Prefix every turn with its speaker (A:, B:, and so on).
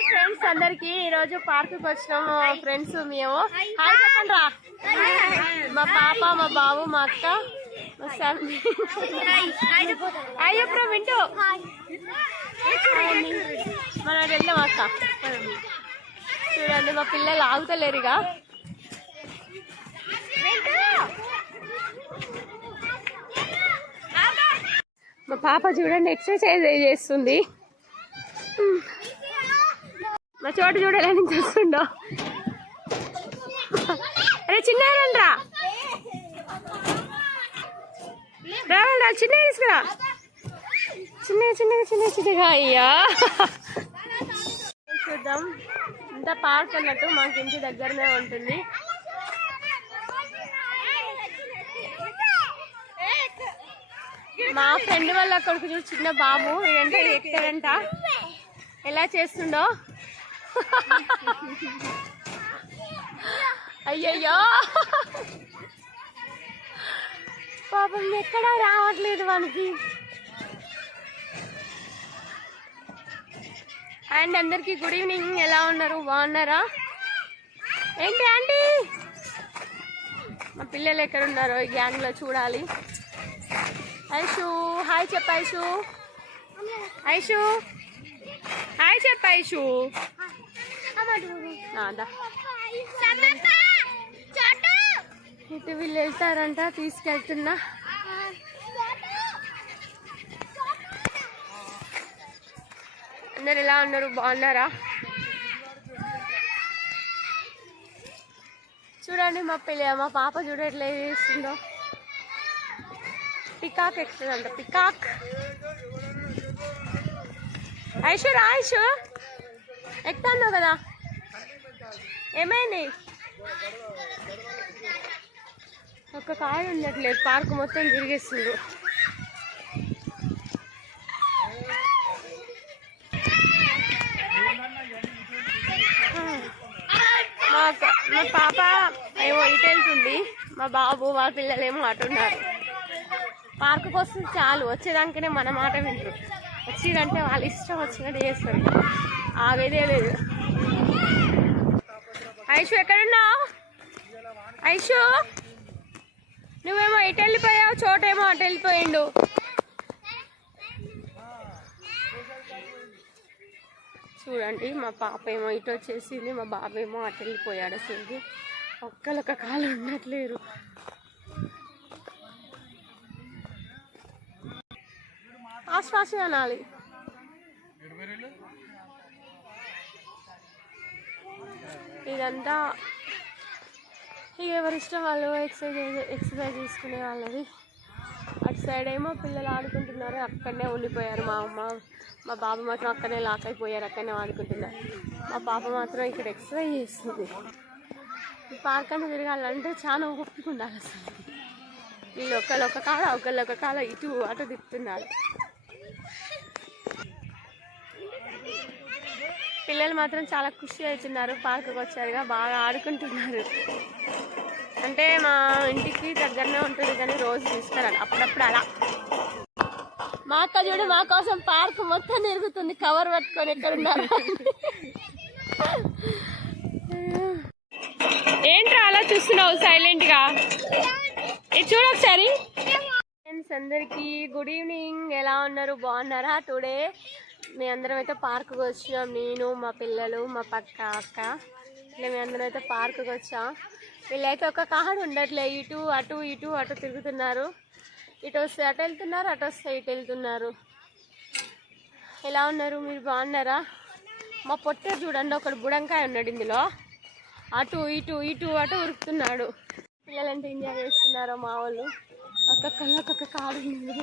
A: Hi friends అందరికి. ఈ రోజు పార్క్కి వచ్చినాము ఫ్రెండ్స్ మేము. హాయ్ చెప్పండి రా. మా పాప మా బాబు మా అక్క మా చెప్పరా వింటూ. మనం వెళ్దాం అక్క. చూడండి మా పిల్లలు ఆగుతలేరుగా. మా పాప చూడండి ఎక్సర్సైజ్ చేస్తుంది. మా చోటు చూడాలని చూస్తుండో? అరే చిన్న రా. రావాలరా చిన్న తీసుకురా. చిన్న చిన్న చిన్న చిన్నగా అయ్యా. చూద్దాం. ఇంత పార్క్ అన్నట్టు మాకు ఇంటి దగ్గరనే ఉంటుంది. మా ఫ్రెండ్ వాళ్ళ కొడుకు చూడు చిన్న బాబు. ఏంటంటే ఎక్కడంట ఎలా చేస్తుండో? అయ్యయ్యో. పాపం ఎక్కడా రావట్లేదు వానికి. అండ్ అందరికి గుడ్ ఈవినింగ్. ఎలా ఉన్నారు? బాగున్నారా? ఏంటి ఆంటీ? మా పిల్లలు ఎక్కడ ఉన్నారో ఈ గ్యాంగ్లో చూడాలి. ఐషు హాయ్ చెప్ప ఐషు. ఐషు. హాయ్ చెప్ప ఐషు. ఇటు వీళ్ళు వెళ్తారంట తీసుకెళ్తున్నా. అందరు ఎలా ఉన్నారు? బాగున్నారా? చూడండి మా పిల్ల మా పాప చూడ ఎట్లా చేస్తుందో. పికాక్ ఎక్కుతుందంట పికాక్. ఐషు రా ఐషు. ఎక్కుతాను కదా? ఏమైంది? ఒక కాయ ఉండట్లేదు పార్క్ మొత్తం తిరిగేస్తుండ్రు మా మా పాప ఏమో ఇటు వెళ్తుంది. మా బాబు వాళ్ళ పిల్లలేమో ఏమో అటున్నారు పార్కుకి వస్తుంది చాలు వచ్చేదానికనే మన మాట వింటారు. వచ్చిందంటే వాళ్ళ ఇష్టం వచ్చినట్టు చేస్తారు. ఆగేదే లేదు. ఐషు ఎక్కడున్నావు? ఐషు నువ్వేమో ఇటు వెళ్ళిపోయావు చోటేమో అటు వెళ్ళిపోయిండు. చూడండి మా పాప ఏమో ఇటు వచ్చేసింది మా బాబు ఏమో అటు వెళ్ళిపోయాడు అసలు ఒక్కలొక్క కాలు ఉండట్లేరు ఫాస్ట్ అనాలి. ఇదంతా ఇక ఎవరి ఇష్టం వాళ్ళు ఎక్సర్సైజ్ ఎక్సర్సైజ్ చేసుకునే వాళ్ళది. అటు సైడ్ ఏమో పిల్లలు ఆడుకుంటున్నారు అక్కడనే ఉండిపోయారు. మా అమ్మ మా బాబు మాత్రం అక్కడనే లాక్ అయిపోయారు అక్కడనే ఆడుకుంటున్నారు. మా పాప మాత్రం ఇక్కడ ఎక్సర్సైజ్ చేస్తుంది. ఈ పార్క్ అంతా తిరగాలంటే చాలా ఒప్పుకుండాలి ఉండాలి అసలు. వీళ్ళు ఒకళ్ళు ఒక కాల ఒకళ్ళు ఒక కాల ఇటు అటు తిప్పుతున్నారు. పిల్లలు మాత్రం చాలా ఖుషి అవుతున్నారు. పార్కుకి వచ్చారుగా బాగా ఆడుకుంటున్నారు. అంటే మా ఇంటికి దగ్గరనే ఉంటుంది కానీ రోజు తీసుకురాలి అప్పుడప్పుడు అలా. మా అక్క చూడు మా కోసం పార్క్ మొత్తం తిరుగుతుంది. కవర్ పట్టుకొని ఎక్కడ ఉన్నారు? ఏంట్రా అలా చూస్తున్నావు సైలెంట్గా ఇది చూడు ఒకసారి. ఫ్రెండ్స్ అందరికి గుడ్ ఈవినింగ్. ఎలా ఉన్నారు? బాగున్నారా టుడే? మీ అందరం అయితే పార్క్కి వచ్చినాం నేను మా పిల్లలు మా పక్క అక్క. ఇట్లా మీ అందరం అయితే పార్క్కి వచ్చాం. వీళ్ళైతే ఒక కాడు ఉండట్లే. ఇటు అటు ఇటు అటు తిరుగుతున్నారు. ఇటు వస్తే అటు వెళ్తున్నారు అటు వస్తే ఇటు వెళ్తున్నారు. ఎలా ఉన్నారు? మీరు బాగున్నారా? మా పొట్టే చూడండి. ఒకడు బుడంకాయ ఉన్నాడు ఇందులో. అటు ఇటు ఇటు అటు ఉరుకుతున్నాడు. పిల్లలంటే ఎంజాయ్ చేస్తున్నారో మా వాళ్ళు? ఒక్కొక్కళ్ళు ఒక్కొక్క కాడు ఉంది.